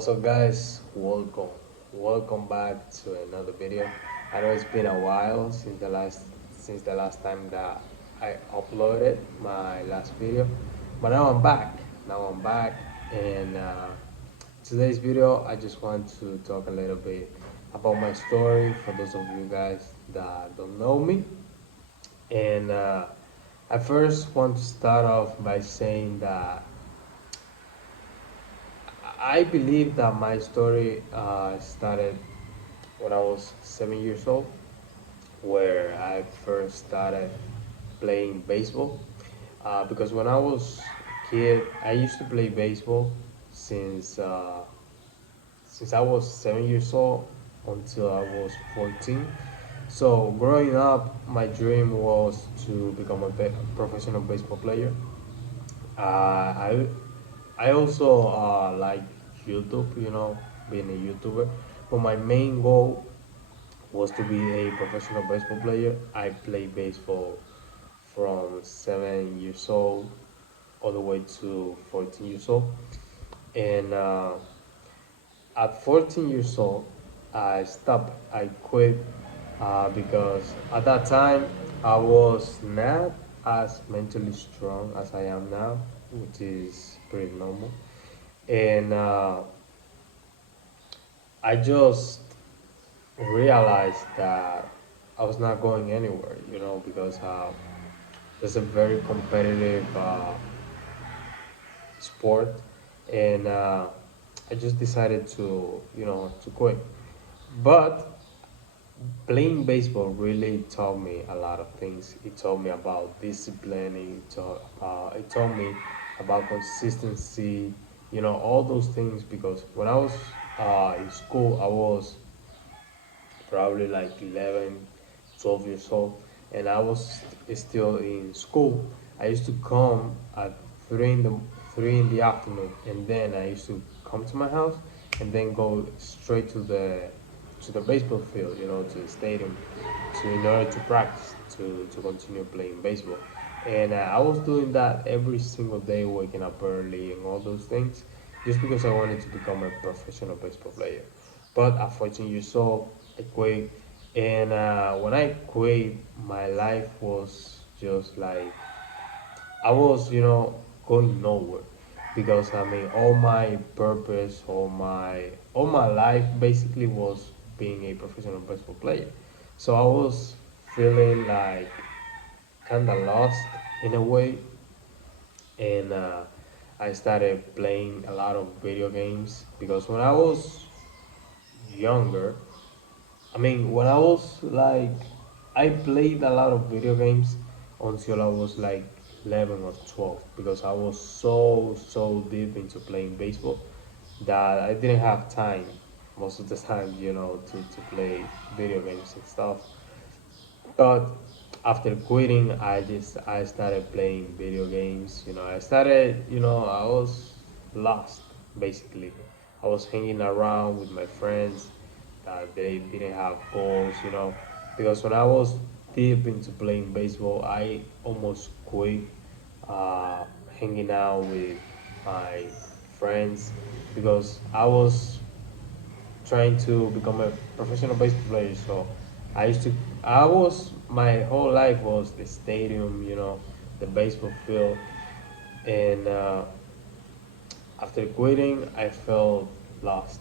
What's up, guys? Welcome back to another video. I know it's been a while since the last time that I uploaded my last video, but now I'm back. And today's video, I just want to talk a little bit about my story for those of you guys that don't know me. And I first want to start off by saying that I believe that my story started when I was 7 years old, where I first started playing baseball. Because when I was a kid, I used to play baseball since since I was 7 years old until I was 14. So growing up, my dream was to become a professional baseball player. I also like YouTube, being a YouTuber. But my main goal was to be a professional baseball player. I played baseball from 7 years old all the way to 14 years old. And at 14 years old, I stopped. I quit because at that time I was not as mentally strong as I am now, which is pretty normal. And I just realized that I was not going anywhere, because it's a very competitive sport, and I just decided to quit. But playing baseball really taught me a lot of things. It taught me about discipline. It taught me about consistency. All those things because when I was in school, I was probably like 11, 12 years old, and I was still in school. I used to come at 3 in the afternoon, and then I used to come to my house and then go straight to the baseball field, to the stadium, in order to practice to continue playing baseball. And I was doing that every single day, waking up early and all those things, just because I wanted to become a professional baseball player. But at 14 years old, I quit. And when I quit, my life was just like I was, going nowhere because I mean, all my purpose, all my life basically was being a professional baseball player. So I was feeling like kind of lost in a way, and I started playing a lot of video games because when I was younger, I mean, when I was like, I played a lot of video games until I was like 11 or 12 because I was so deep into playing baseball that I didn't have time most of the time, to play video games and stuff. But after quitting, I started playing video games. I was lost basically. I was hanging around with my friends that they didn't have goals, because when I was deep into playing baseball, I almost quit uh, hanging out with my friends because trying to become a professional baseball player. So my whole life was the stadium, the baseball field. And after quitting, I felt lost.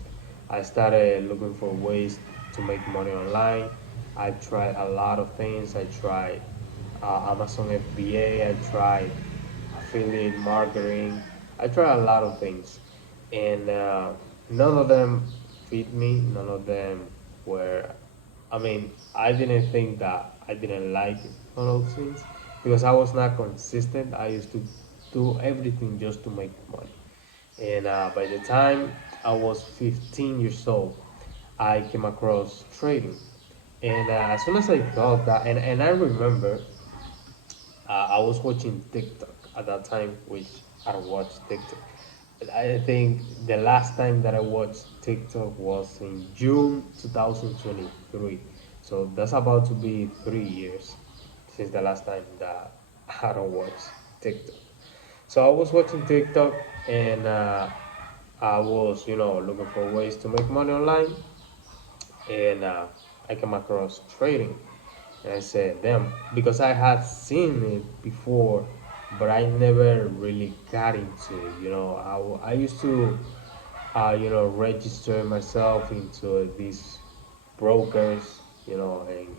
I started looking for ways to make money online. I tried a lot of things. I tried Amazon FBA. I tried affiliate marketing. I tried a lot of things, and none of them fit me. None of them were. I mean, I didn't think that I didn't like one of those things because I was not consistent. I used to do everything just to make money. And by the time I was 15 years old, I came across trading. And as soon as I thought that, and I remember I was watching TikTok at that time, which I don't watch TikTok. I think the last time that I watched TikTok was in June 2023. So that's about to be 3 years since the last time that I don't watch TikTok. So I was watching TikTok, and I was, looking for ways to make money online, and I came across trading. And I said, damn, because I had seen it before, but I never really got into it. I used to, register myself into these brokers, and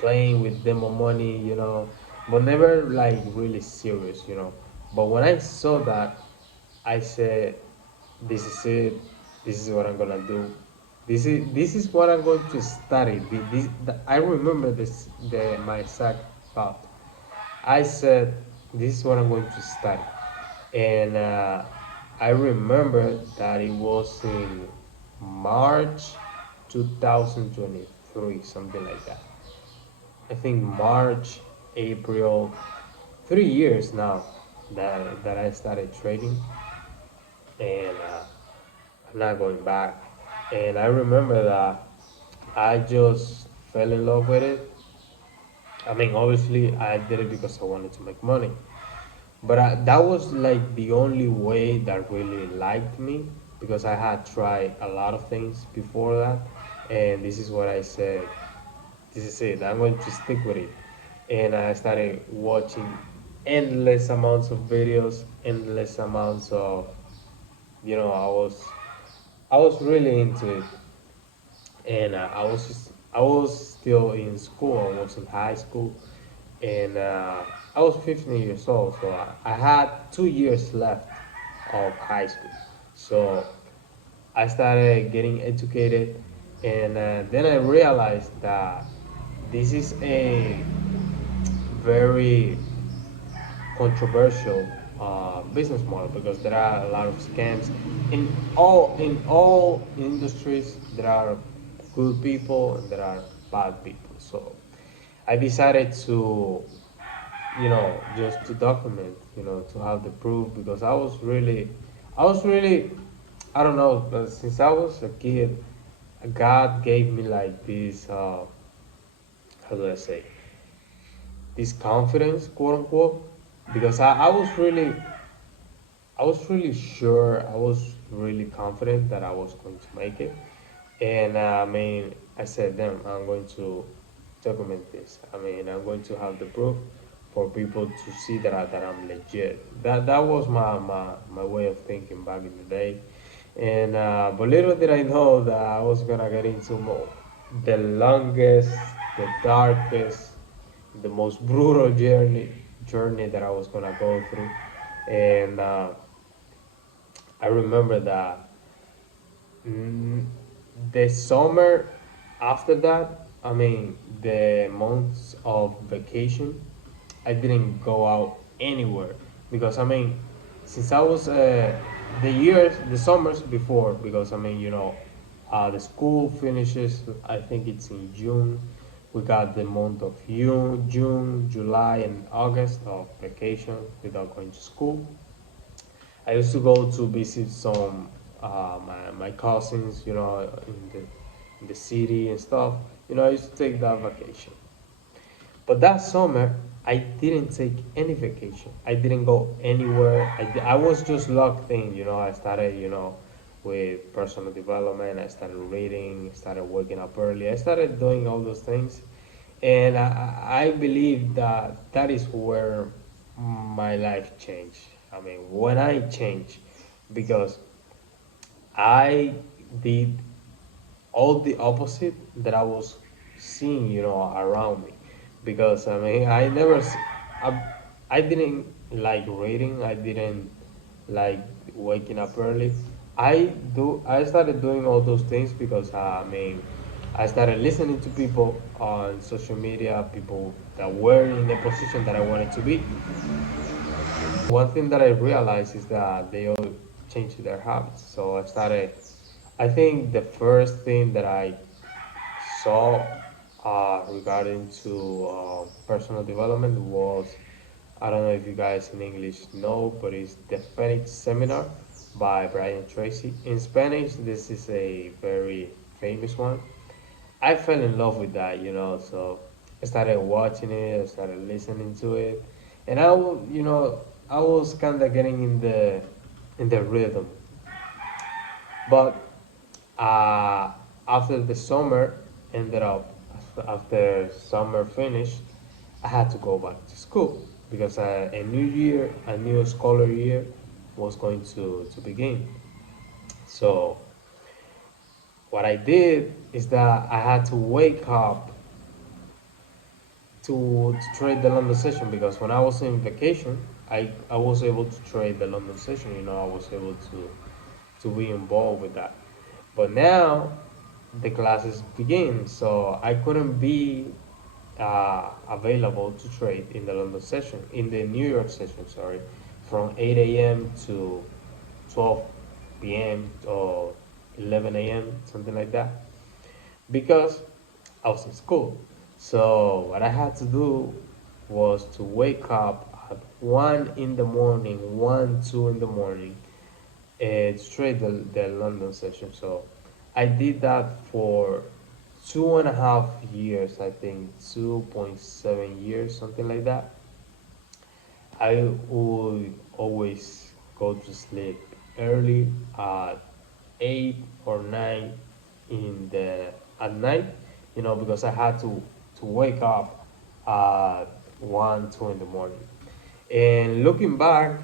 playing with demo money, but never like really serious. But when I saw that, I said, this is it. This is what I'm gonna do. This is what I'm going to study. I remember my exact thought. I said, this is what I'm going to study, and I remember that it was in March 2023, something like that. I think March, April, 3 years now that I started trading, and I'm not going back. And I remember that I just fell in love with it. I mean, obviously, I did it because I wanted to make money, but that was like the only way that really liked me, because I had tried a lot of things before that, and this is what I said. This is it. I'm going to stick with it. And I started watching endless amounts of videos, endless amounts of, I was really into it. And I was still in school. I was in high school, and I was 15 years old. So I had 2 years left of high school. So I started getting educated, and then I realized that this is a very controversial business model, because there are a lot of scams in all industries. There are good people and there are bad people. So I decided to, just to document, to have the proof, because I was really, I don't know, but since I was a kid, God gave me like this, how do I say, this confidence, quote unquote, because I was really sure, I was really confident that I was going to make it. And I mean, I said, damn, I'm going to document this. I mean, I'm going to have the proof for people to see that I'm legit. That was my way of thinking back in the day. And but little did I know that I was gonna get into the longest, the darkest, the most brutal journey that I was gonna go through. And I remember that, mm, the summer after that, I mean, the months of vacation, I didn't go out anywhere, because I mean, since I was the summers before, because I mean, the school finishes. I think it's in June. We got the month of June, July, and August of vacation without going to school. I used to go to visit some my cousins, in the city and stuff. I used to take that vacation. But that summer, I didn't take any vacation. I didn't go anywhere. I was just locked in. I started, with personal development. I started reading. Started waking up early. I started doing all those things, and I believe that that is where my life changed. I mean, when I changed, because I did all the opposite that I was seeing, around me. Because I mean, I didn't like reading. I didn't like waking up early. I started doing all those things because I mean, I started listening to people on social media, people that were in the position that I wanted to be. One thing that I realized is that they all changed their habits. So I think the first thing that I saw regarding to personal development was, I don't know if you guys in English know, but it's the Phoenix Seminar by Brian Tracy. In Spanish, this is a very famous one. I fell in love with that, so I started watching it, I started listening to it, and I was kind of getting in the rhythm. But uh, after the summer ended up, after summer finished, I had to go back to school because a new year, a new scholar year was going to begin. So what I did is that I had to wake up to trade the London session because when I was in vacation, I was able to trade the London session. I was able to be involved with that. But now the classes begin, so I couldn't be available to trade in the London session, in the New York session, sorry, from 8 a.m. to 12 p.m. or 11 a.m., something like that, because I was in school. So what I had to do was to wake up at 1 in the morning, 1, 2 in the morning, straight the London session. So I did that for 2.5 years, I think 2.7 years, something like that. I would always go to sleep early at 8 or 9 in the at night, because I had to wake up at 1, 2 in the morning. And looking back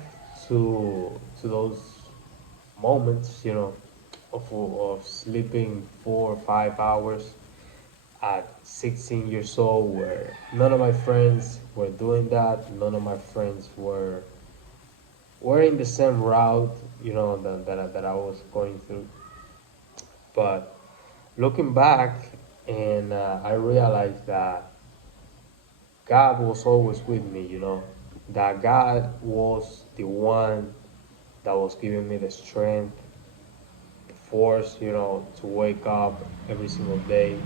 to those moments, of sleeping 4 or 5 hours at 16 years old, where none of my friends were doing that, none of my friends were in the same route, that I was going through. But looking back, and I realized that God was always with me, that God was the one that was giving me the strength, the force, to wake up every single day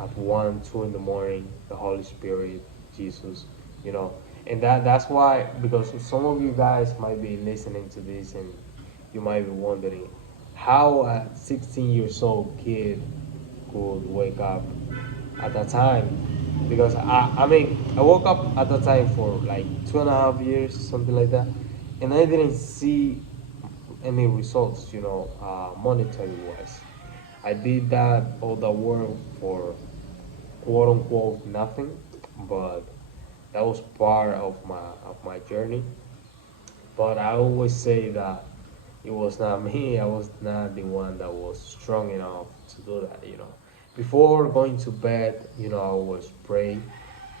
at 1, 2 in the morning, the Holy Spirit, Jesus, you know. And that's why, because some of you guys might be listening to this and you might be wondering how a 16 years old kid could wake up at that time. Because I mean, I woke up at that time for like 2.5 years, something like that, and I didn't see any results, monetary wise. I did all that work for quote unquote nothing, but that was part of my journey. But I always say that it was not me. I was not the one that was strong enough to do that. Before going to bed, I was pray,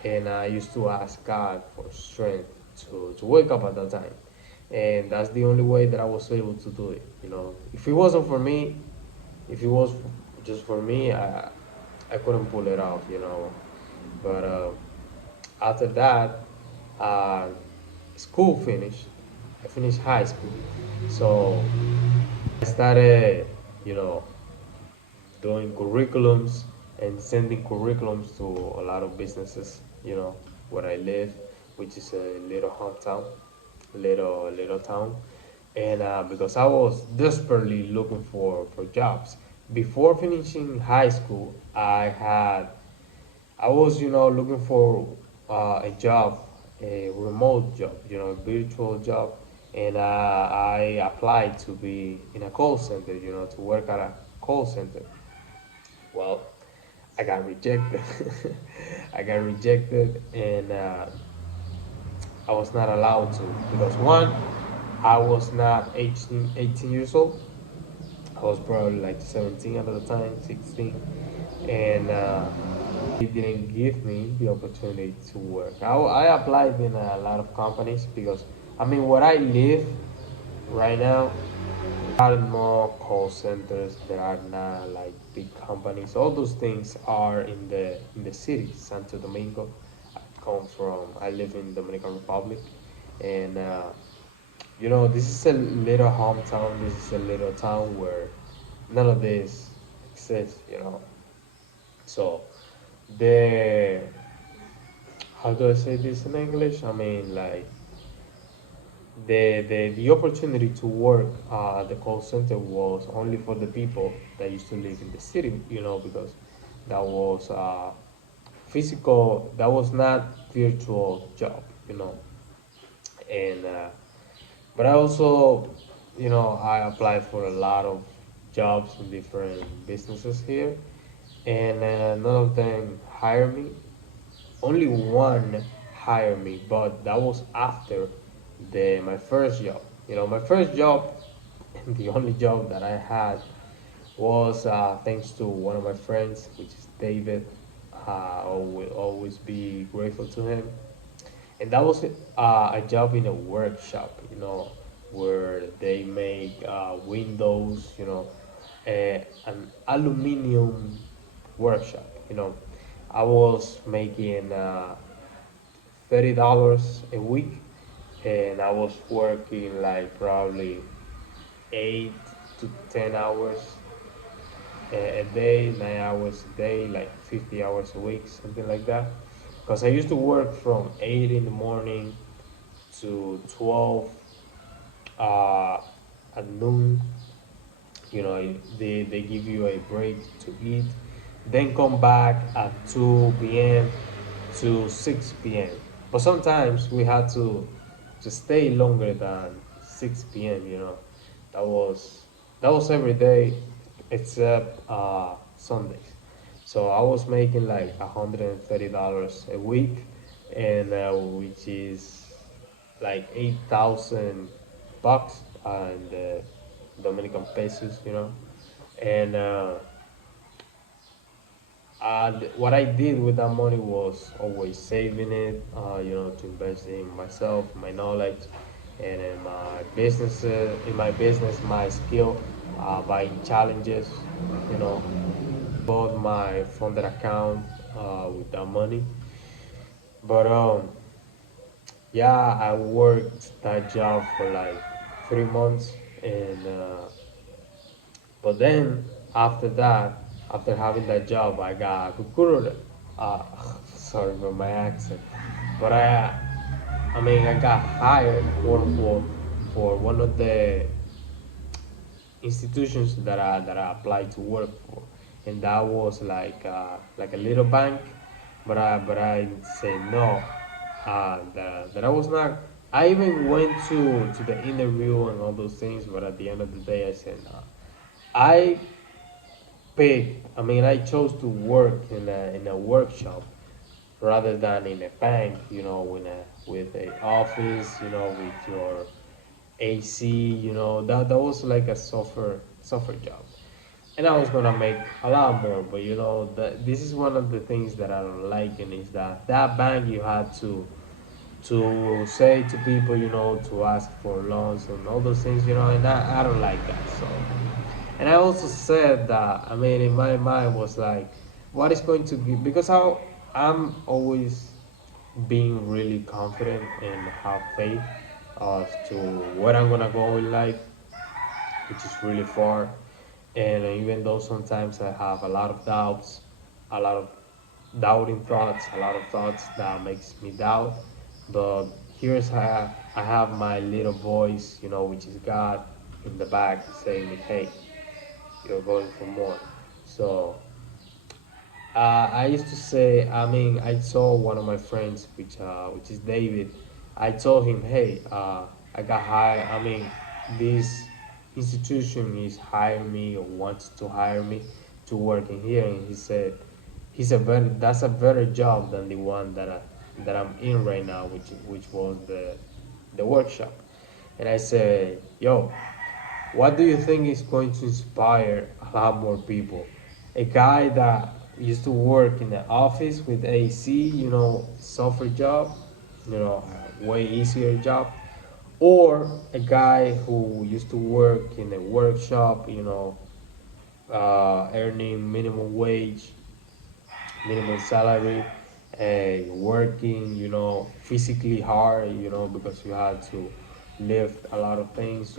and I used to ask God for strength to wake up at that time. And that's the only way that I was able to do it. If it wasn't for me, if it was just for me, I couldn't pull it off. But after that, uh, school finished. I finished high school, so I started, you know, doing curriculums and sending curriculums to a lot of businesses. Where I live, which is a little hometown, little town, and because I was desperately looking for jobs. Before finishing high school, I was, looking for a job, a remote job, a virtual job, and I applied to be in a call center, to work at a call center. Well, I got rejected. I got rejected, and I was not allowed to because one, I was not 18 years old. I was probably like 17 at the time, 16, and they didn't give me the opportunity to work. I applied in a lot of companies because, I mean, where I live right now, there are more call centers. There are not like big companies. All those things are in the city, Santo Domingo. I live in Dominican Republic, and this is a little hometown. This is a little town where none of this exists. So the how do I say this in English? I mean, like the opportunity to work at the call center was only for the people that used to live in the city, because that was physical. That was not virtual job. And but I also, I applied for a lot of jobs in different businesses here, and none of them hire me. Only one hired me, but that was after the my first job. You know, my first job, the only job that I had was thanks to one of my friends, which is David. I will always be grateful to him. And that was a job in a workshop, where they make windows, an aluminum workshop. I was making $30 a week, and I was working like probably 8 to 10 hours a day, 9 hours a day, like 50 hours a week, something like that. Because I used to work from 8 in the morning to 12 uh, at noon. They give you a break to eat, then come back at 2 p.m. to 6 p.m. But sometimes we had to stay longer than 6 p.m. That was every day except Sundays. So I was making like $130 a week, and which is like 8,000 bucks in the Dominican pesos. And what I did with that money was always saving it, to invest in myself, my knowledge, and in my business, my skill, buying challenges, you know, bought my funded account with that money. But yeah, I worked that job for like 3 months, and but then after that, after having that job, I got recruited. Uh, sorry for my accent, but I got hired for one of the institutions that I applied to work for, and that was like a little bank, but I said no. That I was not. I even went to the interview and all those things, but at the end of the day, I said no. I I chose to work in a workshop rather than in a bank, with a office, with your AC, that was like a software job. And I was gonna make a lot more, but this is one of the things that I don't like, and is that bank you had to say to people, to ask for loans and all those things, and I don't like that. So, and I also said that, in my mind was like, what is going to be, because I'm always being really confident and have faith to where I'm gonna go in life, which is really far. And even though sometimes I have a lot of doubts, a lot of doubting thoughts, a lot of thoughts that makes me doubt, but here's how I have my little voice, which is God in the back saying, hey, you're going for more. So I used to say, I saw one of my friends, which is David. I told him, hey, I got hired. This institution is hiring me or wants to hire me to work in here, and he said, that's a better job than the one that I'm in right now, which was the workshop. And I said, yo, what do you think is going to inspire a lot more people? A guy that used to work in the office with AC, software job, a way easier job, or a guy who used to work in a workshop, earning minimum wage, minimum salary, working, physically hard, because you had to lift a lot of things,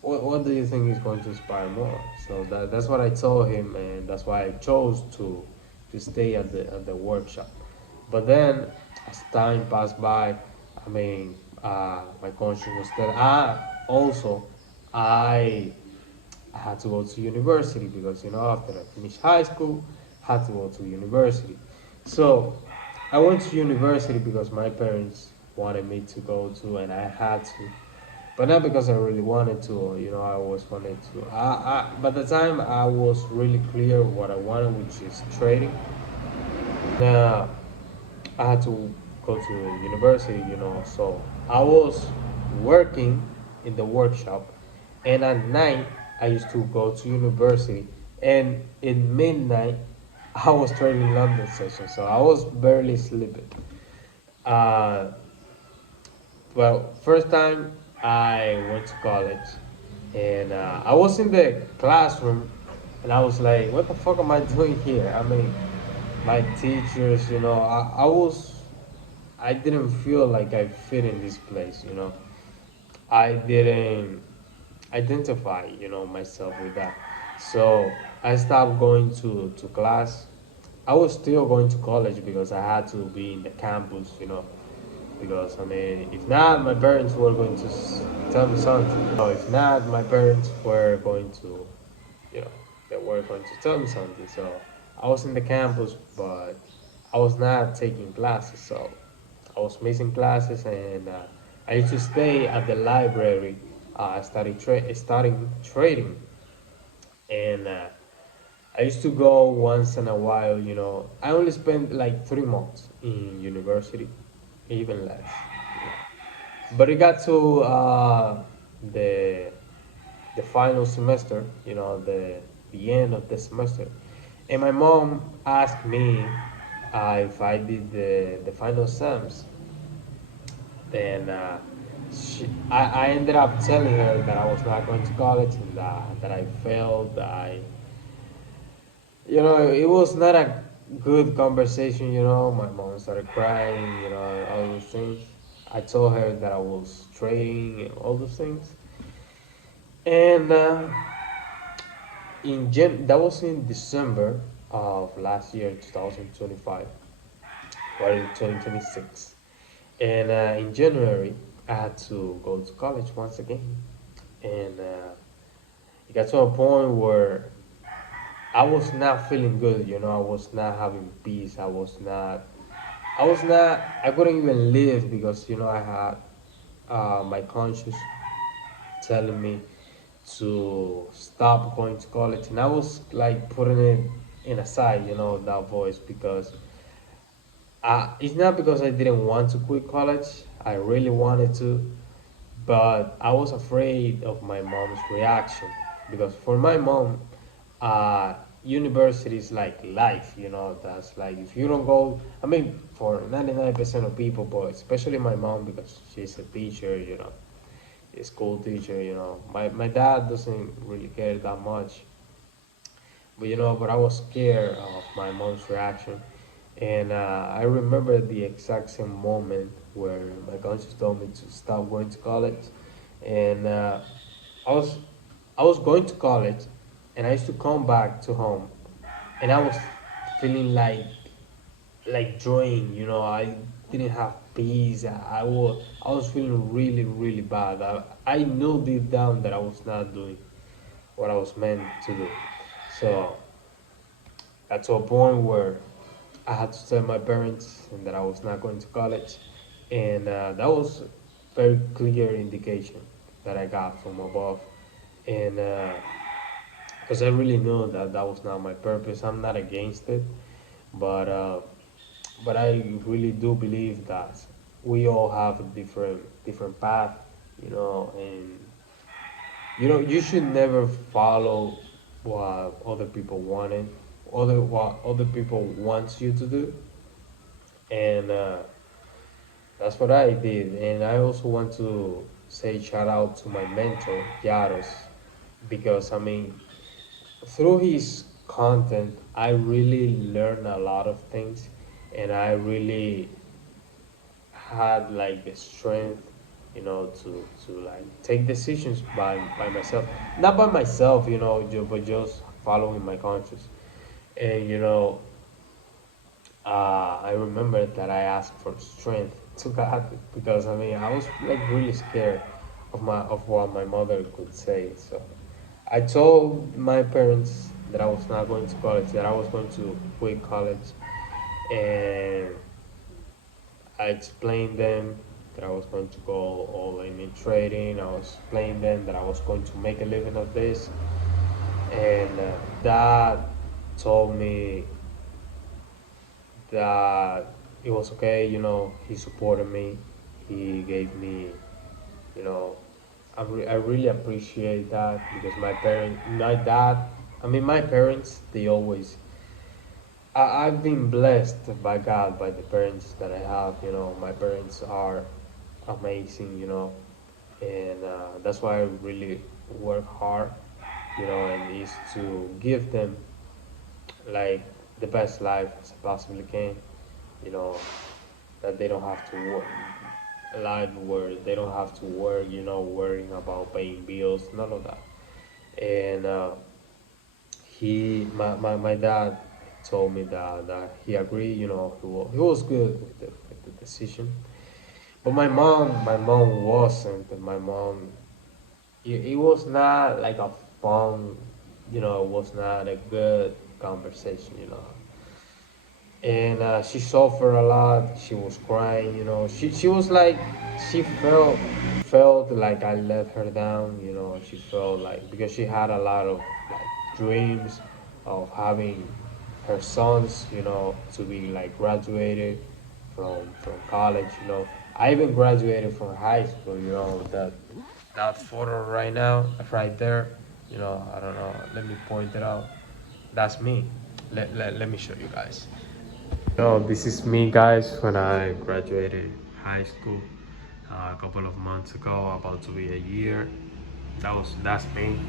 what do you think is going to inspire more? So that's what I told him, and that's why I chose to stay at the workshop. But then, as time passed by, my conscience was still. Also, I had to go to university because after I finished high school, I had to go to university. So I went to university because my parents wanted me to go to, and I had to. but not because I really wanted to. You know, I always wanted to. By the time I was really clear what I wanted, which is trading, uh, I had to go to university. You know, so I was working in the workshop, and at night I used to go to university, and in midnight I was trading London sessions, so I was barely sleeping. Uh, Well, first time I went to college, and I was in the classroom, and I was like, "What the fuck am I doing here?" I mean, my teachers, you know, I didn't feel like I fit in this place, you know. I didn't identify, you know, myself with that. So I stopped going to class. I was still going to college because I had to be in the campus, you know, because I mean, if not, my parents were going to tell me something. No, if not, my parents were going to, you know, they were going to tell me something. So I was in the campus, but I was not taking classes. So I was missing classes, and I used to stay at the library, starting trading, and I used to go once in a while. You know, I only spent like 3 months in university, even less. But it got to the the final semester, you know, the end of the semester, and my mom asked me if I did the final exams. Then I ended up telling her that I was not going to college and that I failed. You know, it was not a good conversation. You know, my mom started crying. You know, all those things. I told her that I was trading and all those things. And that was in December of last year, 2025, or in 2026. And in January, I had to go to college once again. And it got to a point where I was not feeling good, you know, I was not having peace. I couldn't even live because, you know, I had my conscience telling me to stop going to college, and I was like putting it in aside, you know, that voice, because it's not because I didn't want to quit college. I really wanted to, but I was afraid of my mom's reaction, because for my mom, university is like life, you know. That's like, if you don't go, I mean, for 99% of people, but especially my mom, because she's a teacher, you know, a school teacher, you know. My dad doesn't really care that much, but you know, but I was scared of my mom's reaction. And I remember the exact same moment where my conscience told me to stop going to college. And I was I was going to college, and I used to come back to home, and I was feeling like drained. You know, I didn't have peace. I was feeling really really bad. I knew deep down that I was not doing what I was meant to do. So got to a point where I had to tell my parents and that I was not going to college, and that was very clear indication that I got from above, and because I really knew that that was not my purpose. I'm not against it, but uh, but I really do believe that we all have a different path, you know, and you know, you should never follow what other people wanted, what other people wants you to do, and that's what I did. And I also want to say shout out to my mentor Yaros, because I mean, through his content, I really learned a lot of things, and I really had like the strength, you know, to like take decisions by myself, not by myself, you know, but just following my conscience. And you know, I remember that I asked for strength to God, because I mean, I was like really scared of what my mother could say. So I told my parents that I was not going to college, that I was going to quit college, and I explained them, that I was going to go all in trading. I was playing them that I was going to make a living of this, and dad told me that it was okay. He supported me. He gave me, you know, I really appreciate that because my dad, I mean, my parents, they always, I've been blessed by God, by the parents that I have. My parents are amazing, and that's why I really work hard, and is to give them like the best life as I possibly can, you know, that they don't have to work, a life where they don't have to work, worrying about paying bills, none of that. And my dad told me that he agreed, he was good with the decision. But my mom wasn't. And my mom, it was not like a fun, it was not a good conversation, and she suffered a lot. She was crying, she was like, she felt like I let her down, she felt like, because she had a lot of like dreams of having her sons, to be like graduated from college, I even graduated from high school, that photo right now, right there, I don't know, let me point it out. That's me. Let me show you guys. No, this is me, guys, when I graduated high school a couple of months ago, about to be a year. That's me,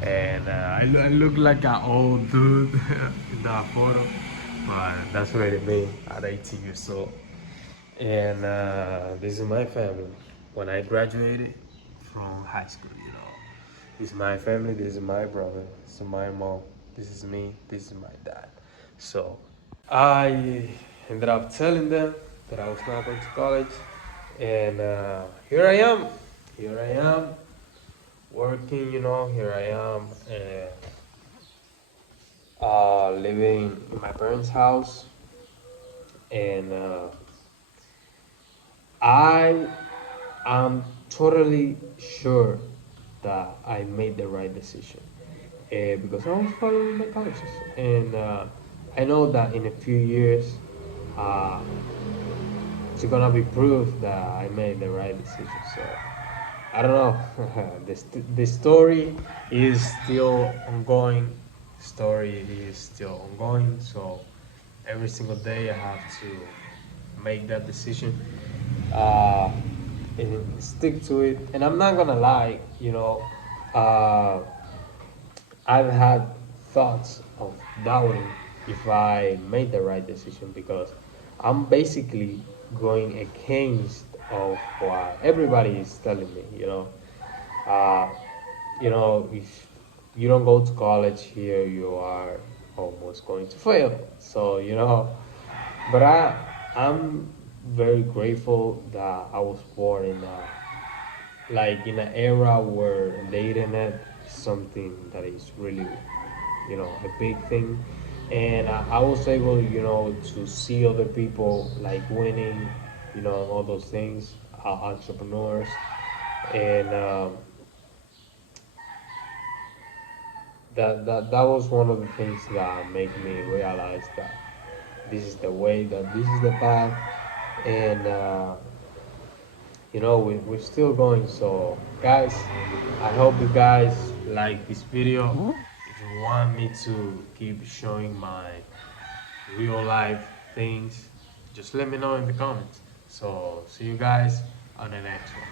and I look like an old dude in that photo, but that's really me at 18 years old. And this is my family when I graduated from high school. This is my family. This is my brother. This is my mom. This is me. This is my dad. So I ended up telling them that I was not going to college, and here I am. Here I am working. Here I am living in my parents' house, and I am totally sure that I made the right decision because I was following my conscience, and I know that in a few years. Uh, it's gonna be proof that I made the right decision. So I don't know. The story is still ongoing. Story is still ongoing. So every single day I have to make that decision uh, and stick to it. And I'm not gonna lie. Uh, I've had thoughts of doubting if I made the right decision because I'm basically going against of what everybody is telling me. Uh, if you don't go to college here, you are almost going to fail. So but I'm very grateful that I was born in in an era where the internet is something that is really a big thing, and I was able to see other people like winning, all those things, entrepreneurs, and that was one of the things that made me realize that this is the way, that this is the path, and we're still going. So guys, I hope you guys like this video. If you want me to keep showing my real life things, just let me know in the comments. So see you guys on the next one.